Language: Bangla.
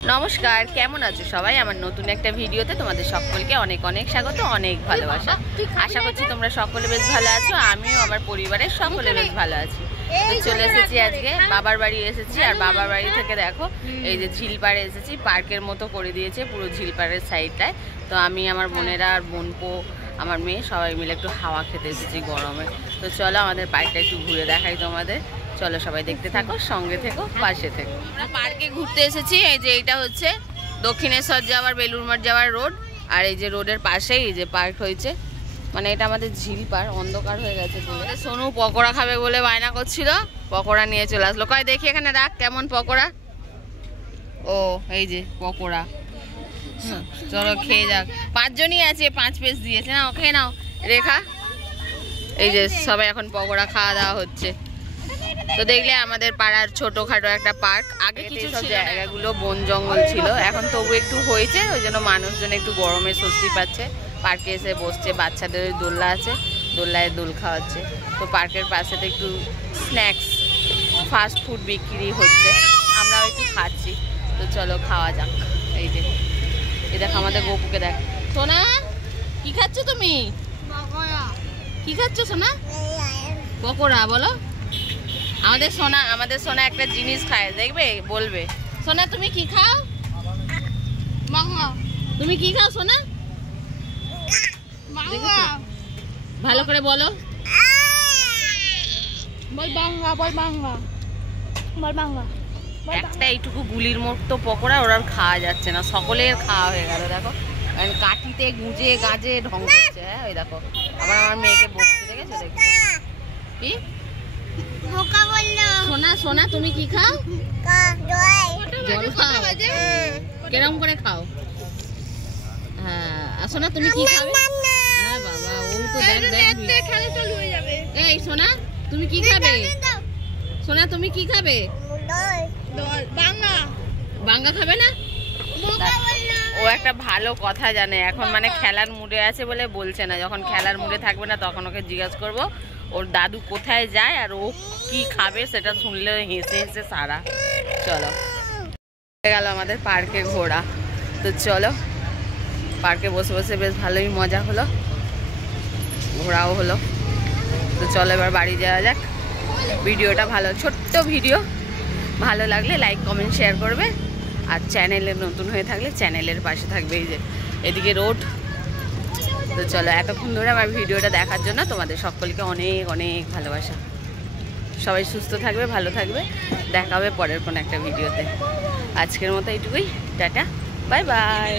नमस्कार केमन आछो सबाई आमार नतून एकटा भिडियोते तोमादेर सकलके अनेक अनेक स्वागत अनेक भालोबासा। आशा करछि तोमरा सकले बेश भालो आछो, आमिओ आमार परिबारेर सकले बेश भालो आछि। तो चले एसेछि आजके बाबार बाड़ी एसेछि और बाबार बाड़ी थेके देखो এই যে ঝিলপাড়ে এসেছি, পার্কের মতো করে দিয়েছে পুরো ঝিলপাড়ের সাইডটায়। তো আমি আমার বোনেরা আর বোনপো আমার মেয়ে সবাই মিলে একটু হাওয়া খেতে এসেছি গরমে। তো চলো আমাদের পার্কটা একটু ঘুরে দেখাই তোমাদের। চলো সবাই দেখতে থাকো, সঙ্গে থেকো, পাশে থেকো। আমরা পার্কে ঘুরতে এসেছি। এই যে এইটা হচ্ছে দক্ষিণেশ্বর যাওয়ার বেলুড়মঠ যাওয়ার রোড, আর এই যে রোডের পাশেই এই যে পার্ক হয়েছে, মানে এটা আমাদের ঝিল পার, অন্ধকার হয়ে গেছে। সোনু পকোড়া খাবে বলে বায়না করছিল, পকোড়া নিয়ে চলে আসলো। কয় দেখি এখানে রাখ কেমন পকোড়া। ও এই যে পকোড়া, চলো খেয়ে যাক। 5 জনই আছে, 5 পিস দিয়েছে। না খেয়ে নাও রেখা। এই যে সবাই এখন পকোড়া খাওয়া দাওয়া হচ্ছে। তো দেখলে আমাদের পাড়ার ছোটখাটো একটা পার্ক। আগে কিছু সব জায়গাগুলো বন জঙ্গল ছিল, এখন তবু একটু হয়েছে, ওই জন্য মানুষজন একটু গরমে স্বস্তি পাচ্ছে। পার্কে এসে বসছে, বাচ্চাদের দোলনা আছে, দোলনায় দোল খাওয়াচ্ছে। তো পার্কের পাশে তো একটু স্ন্যাক্স ফাস্ট ফুড বিক্রি হচ্ছে, আমরাও একটু খাচ্ছি। তো চলো খাওয়া যাক। এই যে এই দেখ আমাদের গপুকে দেখ। সোনা কি খাচ্ছ তুমি? কি খাচ্ছ সোনা? পকোড়া। বলো আমাদের সোনা একটা জিনিস খায়, দেখবে বলবে। সোনা তুমি কি খাও? তুমি কি খাও সোনা? ভালো করে বলো। একটা এইটুকু গুলির মতো পকোড়া ওরা খাওয়া যাচ্ছে না, সকলের খাওয়া হয়ে গেল। দেখো কাঠিতে গুঁজে গাজে ঢং করছে। হ্যাঁ ওই দেখো আবার আমার মেয়েকে বসতে দেখেছো? দেখো কি সোনা, সোনা তুমি কি খাও? জল খাও। কেরম করে খাও? হ্যাঁ সোনা তুমি কি খাবে? হ্যাঁ বাবা ও তো দেখ খেলে চালু হয়ে যাবে। এই সোনা তুমি কি খাবে? সোনা তুমি কি খাবে? বাঙ্গা খাবে না? ও একটা ভালো কথা জানে এখন, মানে খেলার মুডে আছে বলে বলছে না। যখন খেলার মুডে থাকবে না তখন ওকে জিজ্ঞাসা করবো ওর দাদু কোথায় যায় আর ও কি খাবে, সেটা শুনলে হেসে হেসে সারা। চলো গেল আমাদের পার্কে ঘোরা। তো চলো পার্কে বসে বসে বেশ ভালোই মজা হলো, ঘোরাও হলো। তো চলো এবার বাড়ি যাওয়া যাক। ভিডিওটা ভালো, ছোট্ট ভিডিও, ভালো লাগলে লাইক কমেন্ট শেয়ার করবে, আর চ্যানেলে নতুন হয়ে থাকলে চ্যানেলের পাশে থাকবে। এই যে এদিকে রোড। তো চলো এতক্ষণ ধরে আমার ভিডিওটা দেখার জন্য তোমাদের সকলকে অনেক অনেক ভালোবাসা। সবাই সুস্থ থাকবে, ভালো থাকবে, দেখা হবে পরের কোনো একটা ভিডিওতে। আজকের মতো এইটুকুই, টাটা, বাই বাই।